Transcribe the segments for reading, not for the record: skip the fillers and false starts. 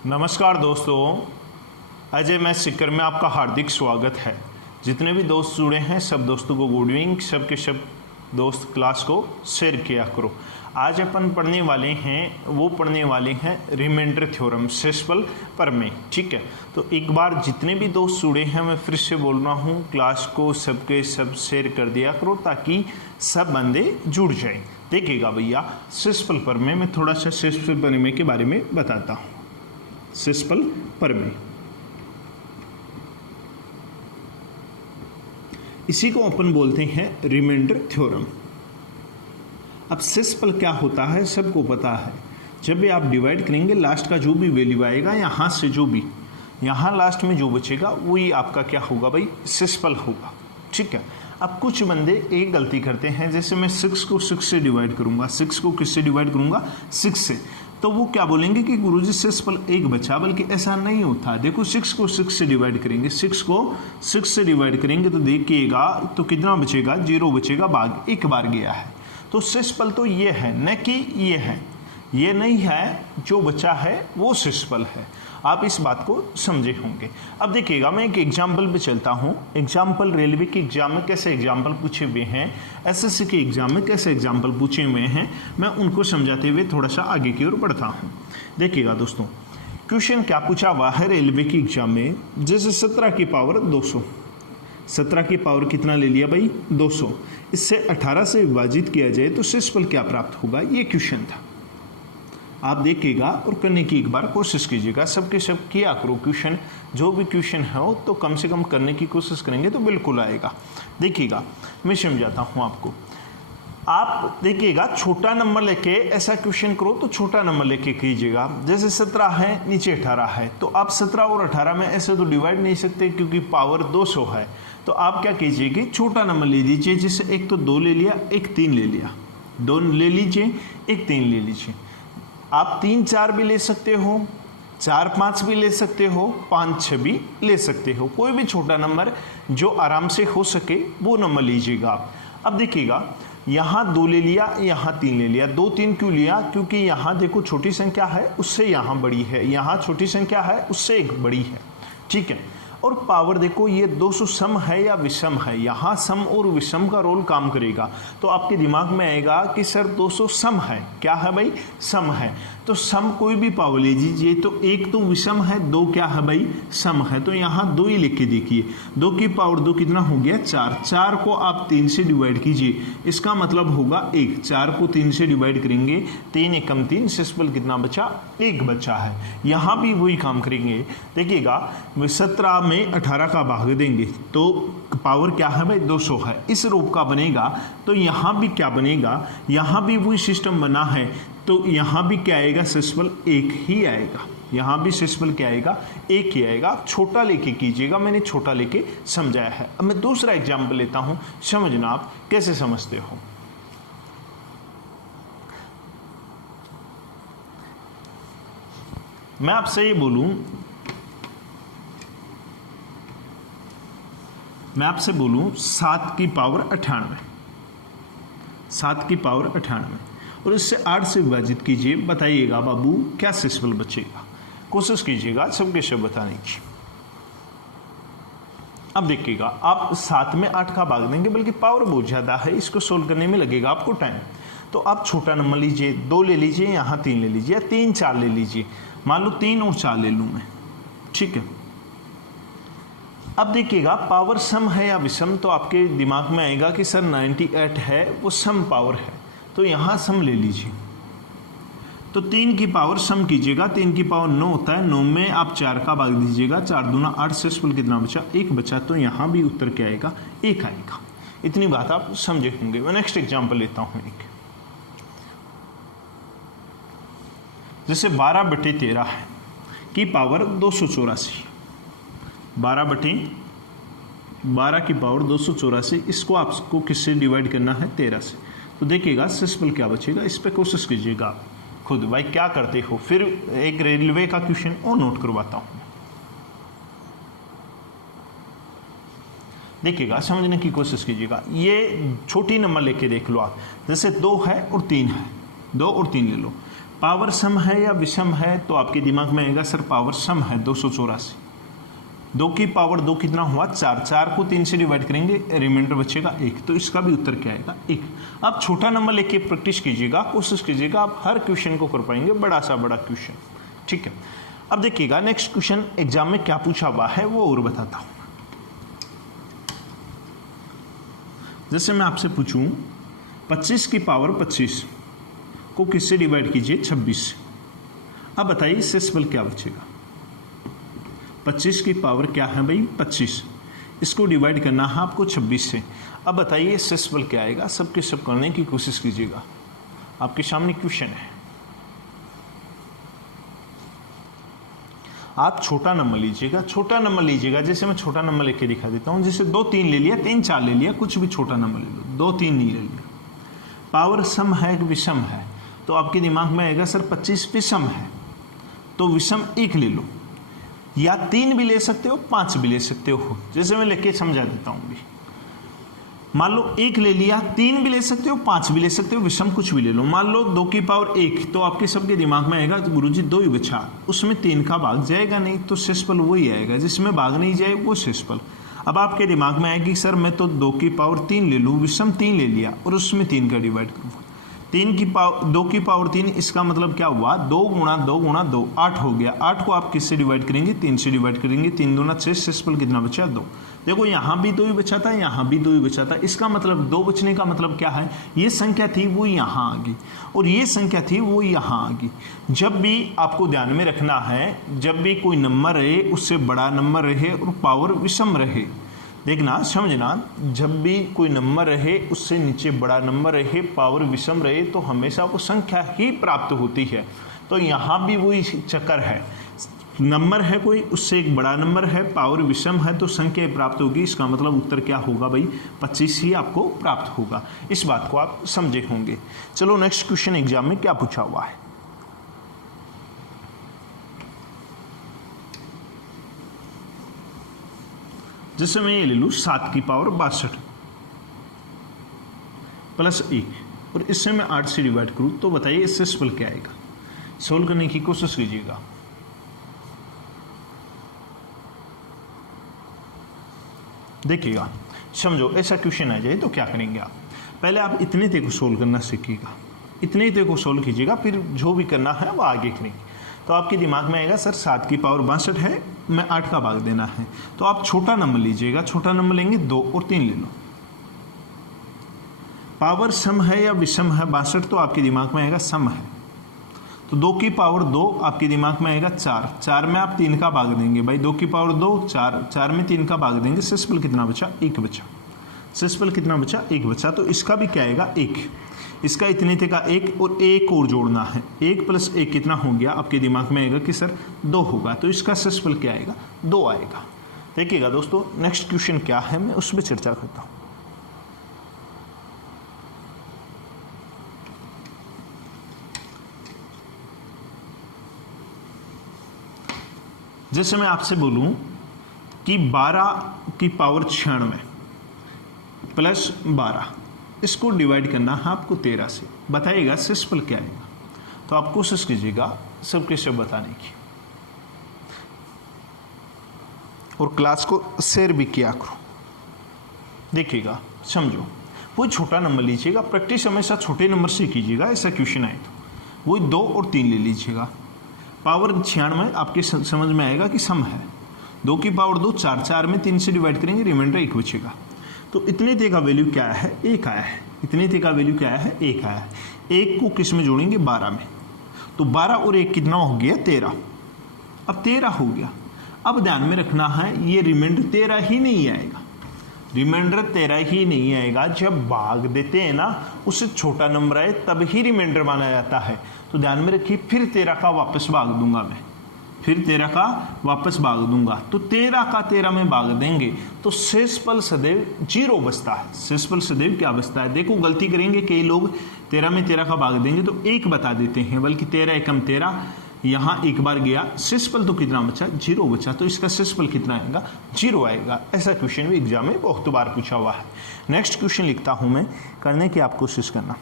नमस्कार दोस्तों, अजय मैथ सीकर में आपका हार्दिक स्वागत है। जितने भी दोस्त जुड़े हैं सब दोस्तों को गुड इवनिंग। सब के सब दोस्त क्लास को शेयर किया करो। आज अपन पढ़ने वाले हैं रिमाइंडर थ्योरम शेषफल प्रमेय। ठीक है, तो एक बार जितने भी दोस्त जुड़े हैं मैं फिर से बोल रहा हूँ, क्लास को सबके सब शेयर कर दिया करो ताकि सब बंदे जुड़ जाएं। देखिएगा भैया, शेषफल प्रमेय में थोड़ा सा शेषफल प्रमेय के बारे में बताता हूँ। शेषफल प्रमेय, इसी को अपन बोलते हैं रिमाइंडर थ्योरम। अब शेषफल क्या होता है सबको पता है। जब भी आप डिवाइड करेंगे लास्ट का जो भी वैल्यू आएगा, यहाँ से जो भी यहाँ लास्ट में जो बचेगा वही आपका क्या होगा भाई, शेषफल होगा। ठीक है, अब कुछ बंदे एक गलती करते हैं, जैसे मैं 6 को 6 से डिवाइड करूंगा, 6 को किससे डिवाइड करूंगा, 6 से, तो वो क्या बोलेंगे कि गुरुजी शेषफल 1 बचा। बल्कि ऐसा नहीं होता। देखो 6 को 6 से डिवाइड करेंगे, 6 को 6 से डिवाइड करेंगे तो देखिएगा तो कितना बचेगा, 0 बचेगा, भाग 1 बार गया है। तो शेषफल तो ये है, न कि ये है, ये नहीं है, जो बचा है वो शेषफल है। आप इस बात को समझे होंगे। अब देखिएगा मैं एक एग्जाम्पल पे चलता हूँ। एग्जाम्पल रेलवे के एग्जाम में कैसे एग्जाम्पल पूछे हुए हैं, एसएससी के एग्जाम में कैसे एग्जाम्पल पूछे हुए हैं, मैं उनको समझाते हुए थोड़ा सा आगे की ओर बढ़ता हूँ। देखिएगा दोस्तों, क्वेश्चन क्या पूछा हुआ है रेलवे के एग्जाम में, जैसे 17 की पावर 200, 17 की पावर कितना ले लिया भाई, 200, इससे 18 से विभाजित किया जाए तो शेषफल क्या प्राप्त होगा, ये क्वेश्चन था। आप देखिएगा और करने की एक बार कोशिश कीजिएगा। सबके सब किया करो क्वेश्चन, जो भी क्वेश्चन है तो कम से कम करने की कोशिश करेंगे तो बिल्कुल आएगा। देखिएगा मैं समझाता हूँ आपको। आप देखिएगा छोटा नंबर लेके ऐसा क्वेश्चन करो तो छोटा नंबर लेके कीजिएगा। जैसे 17 है, नीचे 18 है, तो आप 17 और 18 में ऐसे तो डिवाइड नहीं सकते क्योंकि पावर 200 है। तो आप क्या कीजिए कि छोटा नंबर ले लीजिए, जैसे एक तो 2 ले लिया, एक 3 ले लिया, 2 ले लीजिए, एक 3 ले लीजिए। आप 3 4 भी ले सकते हो, 4 5 भी ले सकते हो, 5 6 भी ले सकते हो। कोई भी छोटा नंबर जो आराम से हो सके वो नंबर लीजिएगा आप। अब देखिएगा यहाँ 2 ले लिया, यहाँ 3 ले लिया। 2 3 क्यों लिया, क्योंकि यहाँ देखो छोटी संख्या है उससे यहाँ बड़ी है, यहाँ छोटी संख्या है उससे एक बड़ी है। ठीक है, और पावर देखो ये 200 सम है या विषम है, यहाँ सम और विषम का रोल काम करेगा। तो आपके दिमाग में आएगा कि सर 200 सम है, क्या है भाई, सम है। तो सम कोई भी पावर ले लीजिए, तो एक तो विषम है, 2 क्या है भाई, सम है। तो यहाँ 2 ही लिख के देखिए, 2 की पावर 2 कितना हो गया, 4। 4 को आप 3 से डिवाइड कीजिए, इसका मतलब होगा 1। 4 को 3 से डिवाइड करेंगे, 3 एकम 3, शेषफल कितना बचा, 1 बचा है। यहाँ भी वही काम करेंगे। देखिएगा 17 में 18 का भाग देंगे तो पावर क्या है भाई, 200 है, इस रूप का बनेगा। तो यहाँ भी क्या बनेगा, यहाँ भी वही सिस्टम बना है, तो यहाँ भी क्या आएगा, शेषफल 1 ही आएगा। यहाँ भी शेषफल क्या आएगा, 1 ही आएगा। आप छोटा लेके कीजिएगा, मैंने छोटा लेके समझाया है। अब मैं दूसरा एग्जाम्पल लेता हूँ, समझना आप कैसे समझते हो। मैं आपसे ये बोलूं, मैं आपसे बोलूं 7 की पावर 98, 7 की पावर 98 और इससे 8 से विभाजित कीजिए, बताइएगा बाबू क्या शेषफल बचेगा। कोशिश कीजिएगा सबके सब बताने की। अब देखिएगा आप 7 में 8 का भाग देंगे, बल्कि पावर बहुत ज़्यादा है, इसको सोल्व करने में लगेगा आपको टाइम। तो आप छोटा नंबर लीजिए, 2 ले लीजिए, यहाँ 3 ले लीजिए, या 3 4 ले लीजिए। मान लो 3 और 4 ले लूँ मैं, ठीक है। अब देखिएगा पावर सम है या विषम, तो आपके दिमाग में आएगा कि सर 98 है वो सम पावर है, तो यहाँ सम ले लीजिए। तो 3 की पावर सम कीजिएगा, 3 की पावर 9 होता है, 9 में आप 4 का भाग दीजिएगा, 4 दूना 8, शेषफल कितना बचा, 1 बचा। तो यहाँ भी उत्तर क्या आएगा, 1 आएगा। इतनी बात आप समझे होंगे। मैं नेक्स्ट एग्जाम्पल लेता हूँ एक, जैसे 12/13 है की पावर 284, 12/12 की पावर 284, इसको आपको किससे डिवाइड करना है, 13 से। तो देखिएगा शेषफल क्या बचेगा, इस पर कोशिश कीजिएगा आप खुद। भाई क्या करते हो, फिर एक रेलवे का क्वेश्चन और नोट करवाता हूं। देखिएगा समझने की कोशिश कीजिएगा। ये छोटी नंबर लेके देख लो आप, जैसे 2 है और 3 है, 2 और 3 ले लो। पावर सम है या विषम है, तो आपके दिमाग में आएगा सर पावर सम है 284। 2 की पावर 2 कितना हुआ 4, 4 को 3 से डिवाइड करेंगे, रिमाइंडर बचेगा 1, तो इसका भी उत्तर क्या आएगा 1। आप छोटा नंबर लेके प्रैक्टिस कीजिएगा, कोशिश कीजिएगा आप हर क्वेश्चन को कर पाएंगे, बड़ा सा बड़ा क्वेश्चन, ठीक है। अब देखिएगा नेक्स्ट क्वेश्चन एग्जाम में क्या पूछा हुआ है वो और बताता हूं। जैसे मैं आपसे पूछूं 25 की पावर 25 को किससे डिवाइड कीजिए 26 से, अब बताइए शेषफल क्या बचेगा। 25 की पावर क्या है भाई 25, इसको डिवाइड करना है आपको 26 से, अब बताइए शेषफल क्या आएगा। सबके सब करने की कोशिश कीजिएगा, आपके सामने क्वेश्चन है। आप छोटा नंबर लीजिएगा, छोटा नंबर लीजिएगा, जैसे मैं छोटा नंबर लेके दिखा देता हूं, जैसे 2 3 ले लिया, 3 4 ले लिया, कुछ भी छोटा नंबर ले लो, 2 3 नहीं ले लिया। पावर सम है कि विषम है, तो आपके दिमाग में आएगा सर 25 विषम है, तो विषम 1 ले लो, या 3 भी ले सकते हो 5 भी ले सकते हो, जैसे मैं लेके समझा देता हूं भी। मान लो 1 ले लिया, 3 भी ले सकते हो 5 भी ले सकते हो, विषम कुछ भी ले लो। मान लो 2 की पावर 1, तो आपके सबके दिमाग में आएगा गुरुजी 2 ही बचा, उसमें 3 का भाग जाएगा नहीं, तो शेषफल वही आएगा, जिसमें भाग नहीं जाए वो शेषफल। अब आपके दिमाग में आएगी सर मैं तो 2 की पावर 3 ले लूँ, विषम 3 ले लिया और उसमें 3 का डिवाइड करूँ, 2 की पावर 3, इसका मतलब क्या हुआ 2 गुणा 2 गुणा 2 8 हो गया। 8 को आप किससे डिवाइड करेंगे 3 से डिवाइड करेंगे, 3 दूना 6, शेषफल कितना बचा 2। देखो यहाँ भी 2 ही बचा था, यहाँ भी 2 ही बचा था, इसका मतलब 2 बचने का मतलब क्या है, ये संख्या थी वो यहाँ आ गई और ये संख्या थी वो यहाँ आ गई। जब भी आपको ध्यान में रखना है, जब भी कोई नंबर रहे उससे बड़ा नंबर रहे और पावर विषम रहे, देखना समझना, जब भी कोई नंबर रहे उससे नीचे बड़ा नंबर रहे, पावर विषम रहे, तो हमेशा वो संख्या ही प्राप्त होती है। तो यहाँ भी वही चक्कर है, नंबर है कोई, उससे एक बड़ा नंबर है, पावर विषम है, तो संख्या प्राप्त होगी। इसका मतलब उत्तर क्या होगा भाई 25 ही आपको प्राप्त होगा। इस बात को आप समझे होंगे। चलो नेक्स्ट क्वेश्चन एग्जाम में क्या पूछा हुआ है। जैसे मैं ये ले लूँ 7 की पावर 62 प्लस 1 और इससे मैं 8 से डिवाइड करूँ, तो बताइए इससे शेषफल क्या आएगा। सोल्व करने की कोशिश कीजिएगा। देखिएगा, समझो ऐसा क्वेश्चन आ जाए तो क्या करेंगे आप, पहले आप इतने ते को सोल्व करना सीखिएगा, इतने ते को सोल्व कीजिएगा, फिर जो भी करना है वो आगे करेंगे। तो आपके दिमाग में आएगा सर 7 की पावर 62 है, मैं 8 का भाग देना है, तो आप छोटा नंबर लीजिएगा, छोटा नंबर लेंगे 2 और 3 ले लो। पावर सम है या विषम है 62, तो आपके दिमाग में आएगा सम है, तो 2 की पावर 2 आपके दिमाग में आएगा 4, 4 में आप 3 का भाग देंगे भाई, 2 की पावर 2 4, 4 में 3 का भाग देंगे, शेषफल कितना बचा 1 बचा, शेषफल कितना बचा 1 बचा, तो इसका भी क्या आएगा 1, इसका इतने थे का 1 और 1 और जोड़ना है, 1 प्लस 1 कितना हो गया, आपके दिमाग में आएगा कि सर 2 होगा, तो इसका शेषफल क्या आएगा 2 आएगा। देखिएगा दोस्तों नेक्स्ट क्वेश्चन क्या है, मैं उस पर चर्चा करता हूँ। जैसे मैं आपसे बोलूं कि 12 की पावर 96 प्लस 12, इसको डिवाइड करना है आपको 13 से, बताइएगा शेषफल क्या आएगा। तो आप कोशिश कीजिएगा सबके सब बताने की, और क्लास को शेयर भी किया करो। देखिएगा समझो, कोई छोटा नंबर लीजिएगा, प्रैक्टिस हमेशा छोटे नंबर से कीजिएगा, ऐसा क्वेश्चन आए तो वही 2 और 3 ले लीजिएगा। पावर 96 आपके समझ में आएगा कि सम है, 2 की पावर 2 4, 4 में 3 से डिवाइड करेंगे, रिमाइंडर 1 बचेगा, तो इतने ते का वैल्यू क्या है 1 आया है, इतने ते का वैल्यू क्या है 1 आया है। 1 को किस में जोड़ेंगे 12 में, तो 12 और 1 कितना हो गया 13, अब 13 हो गया। अब ध्यान में रखना है ये रिमाइंडर 13 ही नहीं आएगा, रिमाइंडर 13 ही नहीं आएगा, जब भाग देते हैं ना उससे छोटा नंबर आए तब ही रिमाइंडर माना जाता है। तो ध्यान में रखिए, फिर 13 का वापस भाग दूंगा मैं, फिर 13 का वापस भाग दूंगा, तो 13 का 13 में भाग देंगे तो शेषफल सदैव 0 बचता है। शेषफल सदैव क्या बचता है, देखो गलती करेंगे कई लोग, 13 में 13 का भाग देंगे तो 1 बता देते हैं, बल्कि 13 एकम 13, यहाँ एक बार गया, शेषफल तो कितना बचा 0 बचा, तो इसका शेषफल कितना आएगा 0 आएगा। ऐसा क्वेश्चन भी एग्जाम में बहुत बार पूछा हुआ है। नेक्स्ट क्वेश्चन लिखता हूं मैं, करने की आप कोशिश करना।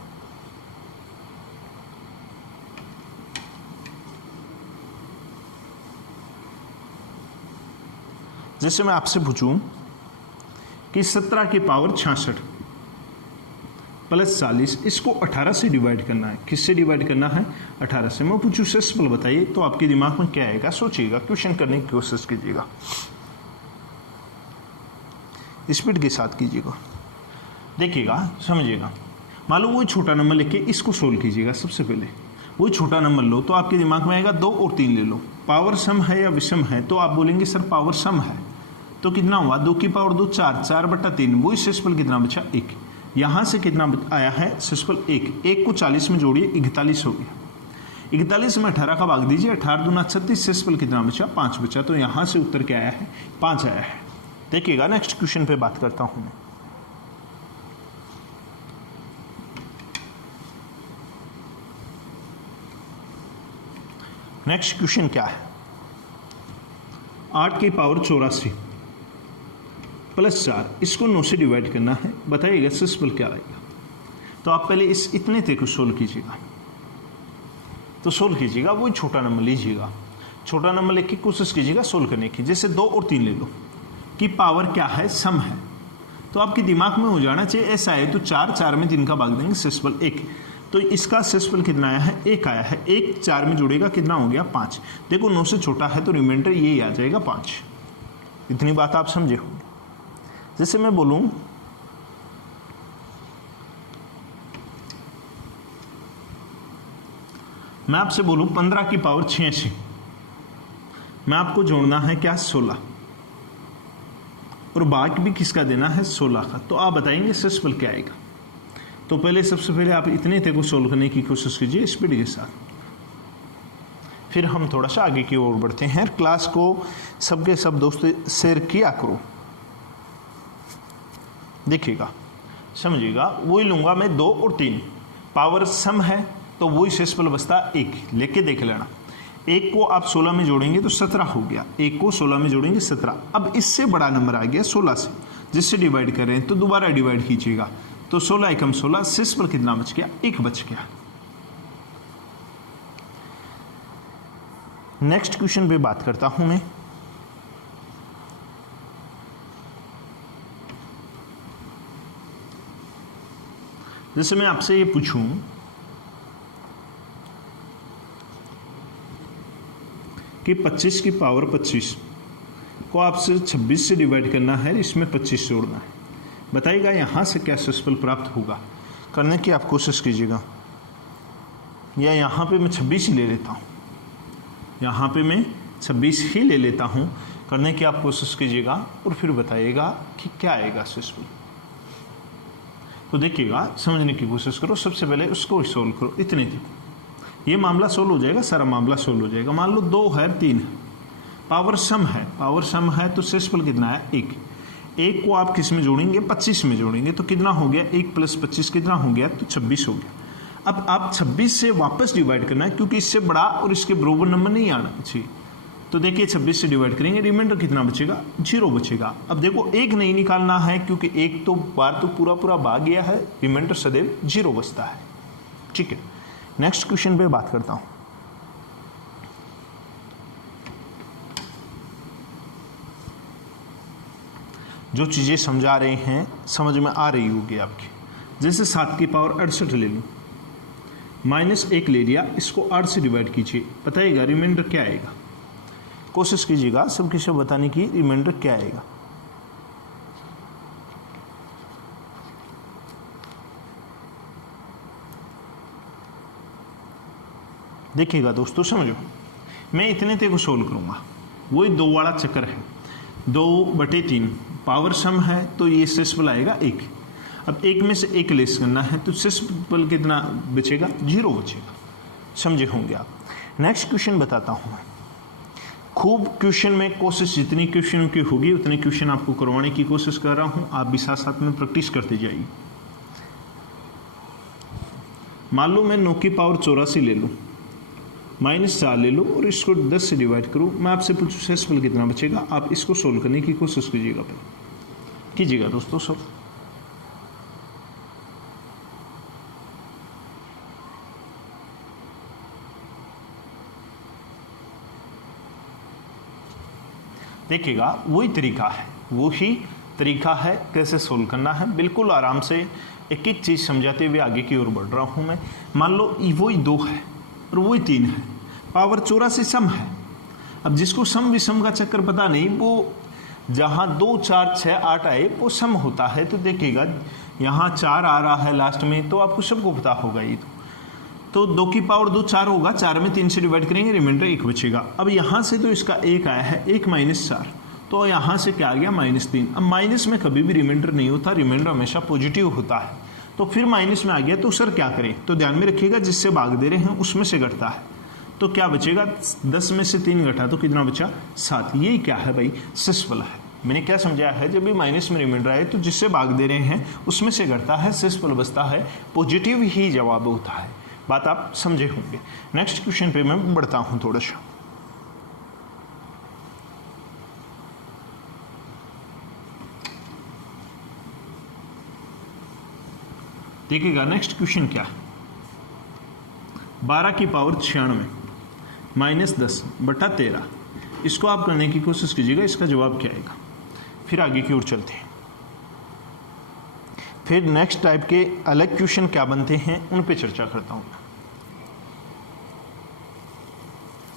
जैसे मैं आपसे पूछूं कि 17 की पावर 66 प्लस 40, इसको 18 से डिवाइड करना है। किससे डिवाइड करना है? 18 से। मैं पूछूं सेसिबल बताइए, तो आपके दिमाग में क्या आएगा? सोचिएगा, क्वेश्चन करने की कोशिश कीजिएगा, स्पीड के साथ कीजिएगा, देखिएगा, समझिएगा। मान लो वही छोटा नंबर लेके इसको सोल्व कीजिएगा। सबसे पहले वही छोटा नंबर लो, तो आपके दिमाग में आएगा 2 और 3 ले लो। पावर सम है या विषम है? तो आप बोलेंगे सर पावर सम है, तो कितना हुआ? 2 की पावर 2 4, 4/3, वही सेसिबल कितना बचा? 1। यहाँ से कितना आया है सेसिबल? 1। 1 को 40 में जोड़िए, 41 हो गया। 41 में 18 का भाग दीजिए, 18 दूना 36, सेसिबल कितना बचा? 5 बचा। तो यहाँ से उत्तर क्या आया है? 5 आया है। देखिएगा, नेक्स्ट क्वेश्चन पे बात करता हूँ मैं। नेक्स्ट क्वेश्चन क्या है? 8 की पावर 84 प्लस 4, इसको 9 से डिवाइड करना है। बताइएगा सेसिबल क्या आएगा? तो आप पहले इस इतने थे को सोल्व कीजिएगा, तो सोल्व कीजिएगा, वही छोटा नंबर लीजिएगा, छोटा नंबर लेके कोशिश कीजिएगा सोल्व करने की। जैसे 2 और 3 ले लो कि पावर क्या है? सम है। तो आपके दिमाग में हो जाना चाहिए ऐसा है, तो 4, 4 में 3 का भाग देंगे, सेसिबल 1। तो इसका सेसिबल कितना आया है? 1 आया है। 1 4 में जुड़ेगा, कितना हो गया? 5। देखो 9 से छोटा है तो रिमाइंडर यही आ जाएगा 5। इतनी बात आप समझे होंगे। जैसे मैं बोलूं मैं आपसे बोलूं 15 की पावर 86, मैं आपको जोड़ना है क्या? 16, और भाग भी किसका देना है? 16 का। तो आप बताएंगे सेसिबल क्या आएगा? तो पहले सबसे पहले आप इतने थे को सोल्व करने की कोशिश कीजिए स्पीड के साथ, फिर हम थोड़ा सा आगे की ओर बढ़ते हैं। क्लास को सबके सब दोस्तों शेयर किया करो, देखिएगा, समझिएगा। वही लूंगा मैं 2 और 3, पावर सम है तो वही सेसिबल बचता 1, लेके देख लेना। 1 को आप 16 में जोड़ेंगे तो 17 हो गया, 1 को 16 में जोड़ेंगे 17। अब इससे बड़ा नंबर आ गया 16 से, जिससे डिवाइड कर रहे हैं, तो दोबारा डिवाइड कीजिएगा, तो 16 एकम 16, सेसिबल कितना बच गया? 1 बच गया। नेक्स्ट क्वेश्चन पे बात करता हूं मैं। जैसे मैं आपसे ये पूछूं कि 25 की पावर 25 को आपसे 26 से डिवाइड करना है, इसमें 25 जोड़ना है। बताइएगा यहाँ से क्या सेसिबल प्राप्त होगा? करने की आप कोशिश कीजिएगा, या यहाँ पे मैं 26 ही ले लेता हूँ, यहाँ पे मैं 26 ही ले लेता हूँ। करने की आप कोशिश कीजिएगा और फिर बताइएगा कि क्या आएगा सेसिबल। तो देखिएगा, समझने की कोशिश करो। सबसे पहले उसको सोल्व करो, इतने थी, ये मामला सोल्व हो जाएगा, सारा मामला सोल्व हो जाएगा। मान लो 2 है 3 है, पावर सम है, पावर सम है तो सेसिबल कितना है? 1। 1 को आप किस में जोड़ेंगे? 25 में जोड़ेंगे, तो कितना हो गया? 1 + 25 कितना हो गया? तो 26 हो गया। अब आप 26 से वापस डिवाइड करना है, क्योंकि इससे बड़ा और इसके बराबर नंबर नहीं आना चाहिए। तो देखिए 26 से डिवाइड करेंगे, रिमाइंडर कितना बचेगा? 0 बचेगा। अब देखो 1 नहीं निकालना है, क्योंकि 1 तो बार तो पूरा भाग गया है, रिमाइंडर सदैव 0 बचता है। ठीक है, नेक्स्ट क्वेश्चन पे बात करता हूं। जो चीजें समझा रहे हैं समझ में आ रही होगी आपकी। जैसे 7 की पावर 68 ले लूं, -1 ले लिया, इसको 8 से डिवाइड कीजिए, बताइएगा रिमाइंडर क्या आएगा? कोशिश कीजिएगा सबके सब बताने की, रिमाइंडर क्या आएगा? देखिएगा दोस्तों, समझो, मैं इतने ते को सोल्व करूंगा, वही 2 वाला चक्कर है। 2/3 पावर सम है तो ये सेसिबल आएगा 1। अब 1 में से 1 लेस करना है, तो सेसिबल कितना बचेगा? 0 बचेगा। समझे होंगे आप। नेक्स्ट क्वेश्चन बताता हूं मैं। खूब क्वेश्चन में कोशिश जितनी क्वेश्चनों की होगी उतने क्वेश्चन आपको करवाने की कोशिश कर रहा हूं, आप भी साथ साथ में प्रैक्टिस करते जाइए। मान लो मैं 9 की पावर 84 ले लूँ, -4 ले लो और इसको 10 से डिवाइड करूँ। मैं आपसे पूछूँ सेसिबल कितना बचेगा? आप इसको सोल्व करने की कोशिश कीजिएगा, पहले कीजिएगा दोस्तों सोल्व। देखिएगा वही तरीका है कैसे सोल्व करना है। बिल्कुल आराम से एक एक चीज़ समझाते हुए आगे की ओर बढ़ रहा हूँ मैं। मान लो वही 2 है और वही 3 है, पावर 84 सम है। अब जिसको सम विषम का चक्कर पता नहीं, वो जहाँ 2 4 6 8 आए वो सम होता है। तो देखिएगा यहाँ 4 आ रहा है लास्ट में, तो आपको सबको पता होगा ये तो 2 की पावर 2 4 होगा, 4 में 3 से डिवाइड करेंगे, रिमाइंडर 1 बचेगा। अब यहाँ से तो इसका 1 आया है, 1 माइनस 4, तो यहाँ से क्या आ गया -3। अब माइनस में कभी भी रिमाइंडर नहीं होता, रिमाइंडर हमेशा पॉजिटिव होता है। तो फिर माइनस में आ गया, तो सर क्या करें? तो ध्यान में रखिएगा जिससे भाग दे रहे हैं उसमें से घटता है, तो क्या बचेगा? 10 में से 3 घटा तो कितना बचा? 7। ये क्या है भाई? शेषफल है। मैंने क्या समझाया है, जब भी माइनस में रिमाइंडर आए तो जिससे भाग दे रहे हैं उसमें से घटता है, शेषफल बचता है, पॉजिटिव ही जवाब होता है। बात आप समझे होंगे। नेक्स्ट क्वेश्चन पे मैं बढ़ता हूं थोड़ा सा। देखिएगा नेक्स्ट क्वेश्चन क्या है। 12 की पावर 96 -10 बटा 13, इसको आप करने की कोशिश कीजिएगा, इसका जवाब क्या आएगा। फिर आगे की ओर चलते हैं। फिर नेक्स्ट टाइप के अलग क्वेश्चन क्या बनते हैं उन पे चर्चा करता हूं।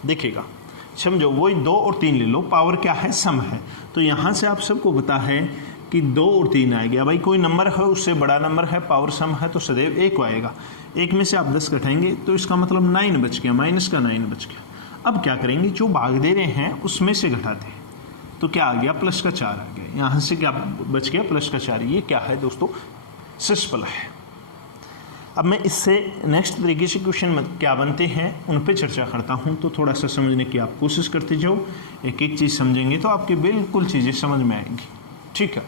देखिएगा समझो, वही 2 और 3 ले लो, पावर क्या है? सम है। तो यहां से आप सबको पता है कि 2 और 3 आ गया। भाई कोई नंबर है उससे बड़ा नंबर है, पावर सम है, तो सदैव 1 आएगा। 1 में से आप 10 घटाएंगे तो इसका मतलब 9 बच गया, माइनस का 9 बच गया। अब क्या करेंगे, जो भाग दे रहे हैं उसमें से घटाते हैं, तो क्या आ गया? प्लस का 4 आ गया। यहाँ से क्या बच गया? प्लस का 4। ये क्या है दोस्तों? शेषफल है। अब मैं इससे नेक्स्ट तरीके से क्वेश्चन क्या बनते हैं उन पे चर्चा करता हूं, तो थोड़ा सा समझने की आप कोशिश करते जाओ। एक एक चीज़ समझेंगे तो आपकी बिल्कुल चीज़ें समझ में आएंगी। ठीक है,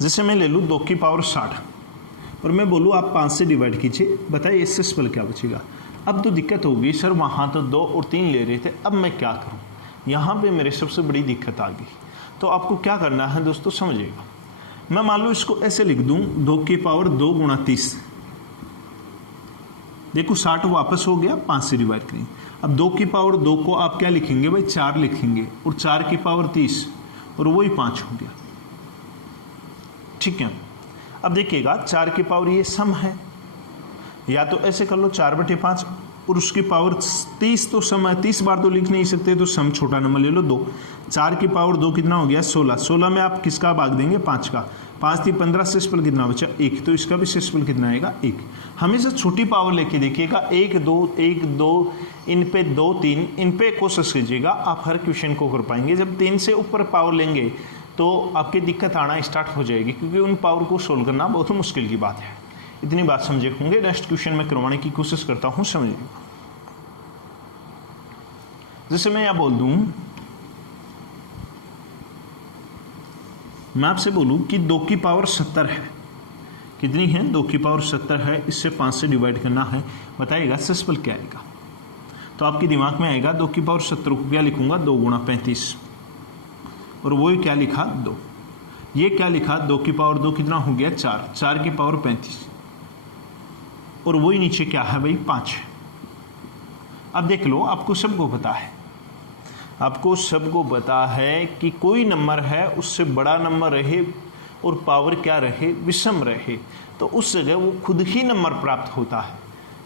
जैसे मैं ले लूँ 2 की पावर 60 और मैं बोलूँ आप 5 से डिवाइड कीजिए, बताइए इससे शेषफल क्या बचेगा। अब तो दिक्कत होगी, सर वहाँ तो 2 और 3 ले रहे थे, अब मैं क्या करूँ? यहाँ पे मेरे सबसे बड़ी दिक्कत आ गई। तो आपको क्या करना है दोस्तों, समझिएगा। मैं मान लो इसको ऐसे लिख दूँ, 2 की पावर 2 गुणा 30। देखो 60 वापस हो गया, 5 से डिवाइड करेंगे। अब 2 की पावर 2 को आप क्या लिखेंगे भाई? 4 लिखेंगे, और 4 की पावर 30 और वही 5 हो गया। ठीक है, अब देखिएगा 4 की पावर ये सम है, या तो ऐसे कर लो 4/5 और उसकी पावर 30 तो सम है, 30 बार तो लिख नहीं सकते, तो सम छोटा नंबर ले लो 2। 4 की पावर 2 कितना हो गया? 16। 16 में आप किसका भाग देंगे? 5 का। 5 थी 15, शेषफल कितना बचा? 1। तो इसका भी शेषफल कितना आएगा? 1। हमेशा छोटी पावर लेके देखिएगा, 1 2 1 2, इन पे 2 3, इन पे कोशिश कीजिएगा, आप हर क्वेश्चन को कर पाएंगे। जब 3 से ऊपर पावर लेंगे तो आपकी दिक्कत आना स्टार्ट हो जाएगी, क्योंकि उन पावर को सोल्व करना बहुत मुश्किल की बात है। इतनी बात समझे होंगे। नेक्स्ट क्वेश्चन में करवाने की कोशिश करता हूं, समझिए। जैसे मैं यहां बोल दूं, मैं आपसे बोलूं कि 2 की पावर 70 है। कितनी है? 2 की पावर 70 है, इससे 5 से डिवाइड करना है, बताइएगा शेषफल क्या आएगा। तो आपके दिमाग में आएगा 2 की पावर 70 को क्या लिखूंगा? 2 गुणा 35, और वही क्या लिखा? 2। ये क्या लिखा? 2 की पावर 2 कितना हो गया? 4। 4 की पावर 35, और वही नीचे क्या है भाई? 5। अब देख लो, आपको सबको पता है, आपको सबको पता है कि कोई नंबर है उससे बड़ा नंबर रहे और पावर क्या रहे? विषम रहे, तो उस जगह वो खुद ही नंबर प्राप्त होता है।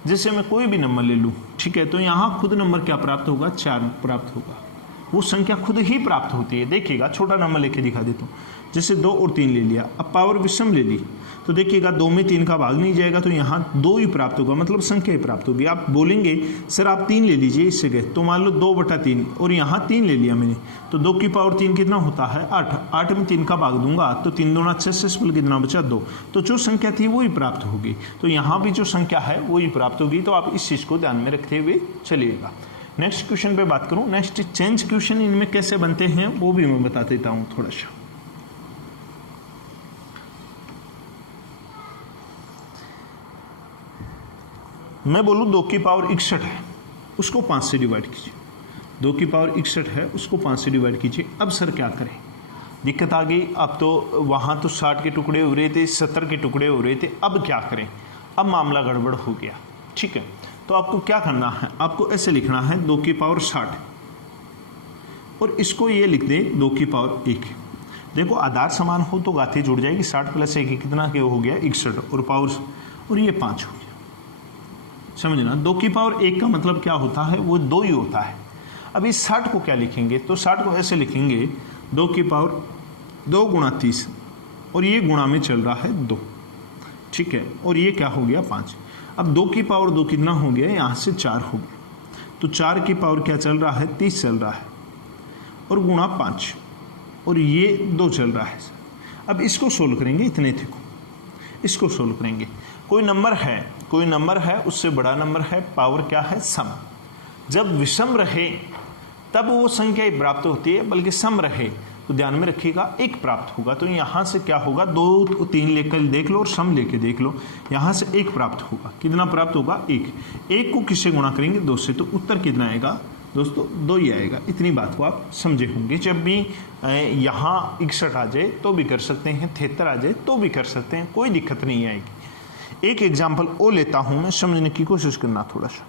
जैसे मैं कोई भी नंबर ले लूँ, ठीक है, तो यहाँ खुद नंबर क्या प्राप्त होगा? 4 प्राप्त होगा। वो संख्या खुद ही प्राप्त होती है। देखिएगा छोटा नंबर लेके दिखा देता हूँ। जैसे 2 और 3 ले लिया, अब पावर विषम ले ली, तो देखिएगा 2 में 3 का भाग नहीं जाएगा, तो यहाँ 2 ही प्राप्त होगा, मतलब संख्या ही प्राप्त होगी। आप बोलेंगे सर आप 3 ले लीजिए इस जगह, तो मान लो 2/3, और यहाँ 3 ले लिया मैंने, तो 2 की पावर 3 कितना होता है? 8। 8 में 3 का भाग दूंगा तो 3 दूना 6, शेषफल कितना बचा? 2। तो जो संख्या थी वही प्राप्त होगी, तो यहाँ भी जो संख्या है वही प्राप्त होगी। तो आप इस चीज़ को ध्यान में रखते हुए चलिएगा। नेक्स्ट क्वेश्चन पे बात करूँ। नेक्स्ट चेंज क्वेश्चन इनमें कैसे बनते हैं वो भी मैं बता देता हूँ थोड़ा सा। मैं बोलूँ 2 की पावर 61 है, उसको 5 से डिवाइड कीजिए। 2 की पावर 61 है, उसको 5 से डिवाइड कीजिए। अब सर क्या करें? दिक्कत आ गई। अब तो वहाँ तो 60 के टुकड़े हो रहे थे, 70 के टुकड़े हो रहे थे, अब क्या करें? अब मामला गड़बड़ हो गया। ठीक है, तो आपको क्या करना है? आपको ऐसे लिखना है 2 की पावर 60 और इसको ये लिख दें 2 की पावर 1। देखो आधार समान हो तो घाती जुड़ जाएगी, 60 + 1 कितना के हो गया 61 और पावर और ये 5 हो गया। समझना 2 की पावर 1 का मतलब क्या होता है, वो 2 ही होता है। अब इस 60 को क्या लिखेंगे, तो 60 को ऐसे लिखेंगे 2 की पावर 2 × 30 और ये गुणा में चल रहा है 2, ठीक है, और ये क्या हो गया 5। अब 2 की पावर 2 कितना हो गया, यहाँ से 4 हो गया, तो 4 की पावर क्या चल रहा है 30 चल रहा है और गुणा 5 और ये 2 चल रहा है। अब इसको सोल्व करेंगे, इतने थे को इसको सोल्व करेंगे। कोई नंबर है उससे बड़ा नंबर है, पावर क्या है सम। जब विषम रहे तब वो संख्या ही प्राप्त होती है, बल्कि सम रहे तो ध्यान में रखिएगा 1 प्राप्त होगा। तो यहाँ से क्या होगा 2 3 लेकर देख लो और सम लेके देख लो, यहाँ से 1 प्राप्त होगा। कितना प्राप्त होगा 1 को किससे गुणा करेंगे 2 से, तो उत्तर कितना आएगा दोस्तों 2 ही आएगा। इतनी बात को आप समझे होंगे। जब भी यहाँ 61 आ जाए तो भी कर सकते हैं, 73 आ जाए तो भी कर सकते हैं, कोई दिक्कत नहीं आएगी। एक एग्जाम्पल और लेता हूँ मैं, समझने की कोशिश करना थोड़ा सा।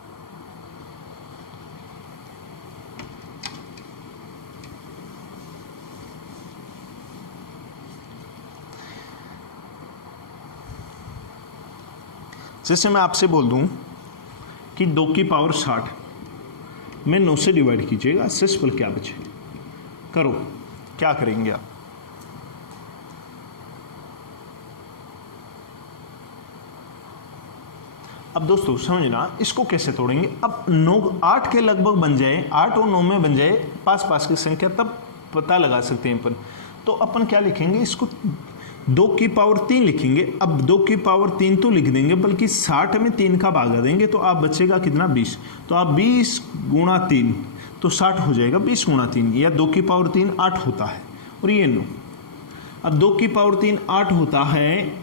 जैसे मैं आपसे बोल दूं कि 2 की पावर 60 में 9 से डिवाइड कीजिएगा, शेषफल क्या बचे, करो, क्या करेंगे आप। अब दोस्तों समझना इसको कैसे तोड़ेंगे। अब 8 के लगभग बन जाए, 8 और 9 में बन जाए पास की संख्या, तब पता लगा सकते हैं अपन। तो अपन क्या लिखेंगे, इसको 2 की पावर 3 लिखेंगे। अब 2 की पावर 3 तो लिख देंगे, बल्कि 60 में 3 का भागा देंगे तो आप बचेगा कितना 20। तो आप 20 × 3 तो 60 हो जाएगा, 20 × 3 या 2 की पावर 3 8 होता है और ये 9। अब 2 की पावर 3 8 होता है